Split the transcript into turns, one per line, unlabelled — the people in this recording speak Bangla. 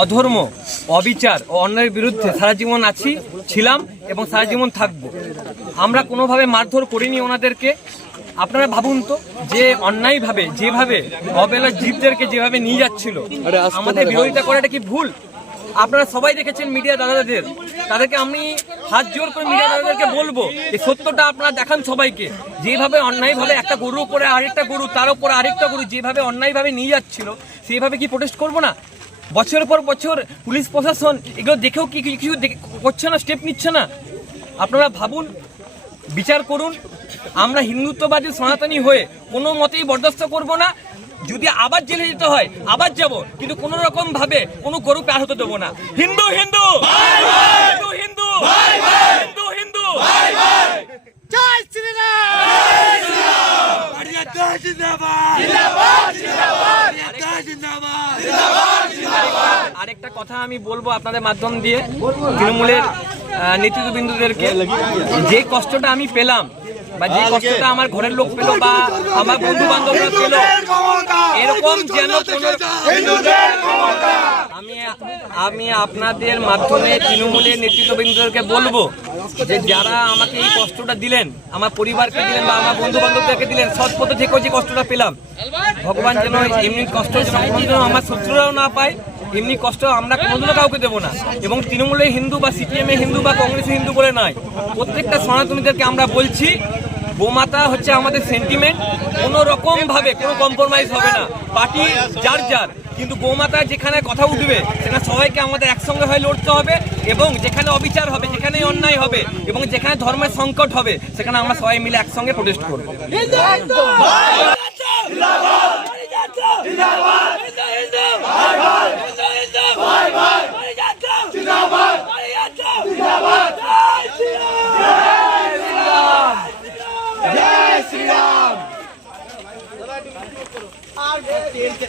অধর্ম অবিচার ও অন্যায়ের বিরুদ্ধে সারা জীবন আছি ছিলাম এবং সারা জীবন থাকব। আমরা কোনোভাবে মারধর করিনি ওনাদেরকে। আপনারা ভাবুন তো যে অন্যায়ভাবে যেভাবে অবেলা জীবদেরকে যেভাবে নিয়ে যাচ্ছিল আমাদের বিরোধিতা করাটা কি ভুল? আপনারা সবাই দেখেছেন মিডিয়া দাদাদের। তাদেরকে আমি হাত জোর করে মিডিয়া দাদাদেরকে বলব এই সত্যটা আপনারা দেখান সবাইকে। যেভাবে অন্যায়ভাবে একটা গরুর উপরে আরেকটা গরু তার উপরে আরেকটা গরু যেভাবে অন্যায়ভাবে নিয়ে যাচ্ছিল সেইভাবে কি প্রোটেস্ট করব না? বছরের পর বছর পুলিশ প্রশাসন এগুলো দেখেও কি কিছু দেখে- করছে না স্টেপ নিচ্ছে না? আপনারা ভাবুন বিচার করুন। আমরা হিন্দুত্ববাদী সনাতনী হয়ে কোনো মতেই বরদাস্ত করব না। যদি আবার জেলে যেতে হয় আবার যাব কিন্তু কোন রকম ভাবে কোনো গরু পার হতে দেবো না। হিন্দু হিন্দু! হিন্দু হিন্দু! হিন্দু হিন্দু!
জয় শ্রীরাম!
আরেকটা কথা আমি বলব আপনাদের মাধ্যম দিয়ে, তৃণমূলের নেতৃত্ববৃন্দুদেরকে যে কষ্টটা আমি পেলাম, বা যে কষ্টটা আমার ঘরের লোক পেল, বা আমার বন্ধু বান্ধবরা পেল, এরকম যেন আমি আমি আপনাদের মাধ্যমে তৃণমূলের নেতৃত্ববৃন্দদেরকে বলব যে যারা আমাকে এই কষ্টটা দিলেন, আমার পরিবারকে দিলেন, বা আমার বন্ধু বান্ধবদেরকে দিলেন, সৎ পথে থেকেও যে কষ্টটা পেলাম, ভগবান যেন এমনি কষ্ট আমার শত্রুরাও না পায় এমনি কষ্ট আমরা কোনোদিনও কাউকে দেবো না। এবং তৃণমূলের হিন্দু বা সিপিএম হিন্দু বা কংগ্রেসে হিন্দু বলে নয়। প্রত্যেকটা সনাতনীদেরকে আমরা বলছি, গোমাতা হচ্ছে আমাদের সেন্টিমেন্ট কোনো রকম ভাবে কোনো কম্প্রোমাইজ হবে না। পার্টি যার যার। কিন্তু গোমাতা যেখানে কথা উঠবে, সেখানে সবাইকে আমাদের একসঙ্গে হয়ে লড়তে হবে এবং যেখানে অবিচার হবে, যেখানে অন্যায় হবে এবং যেখানে ধর্মের সংকট হবে, সেখানে আমরা সবাই মিলে একসঙ্গে প্রোটেস্ট করব। Yeah.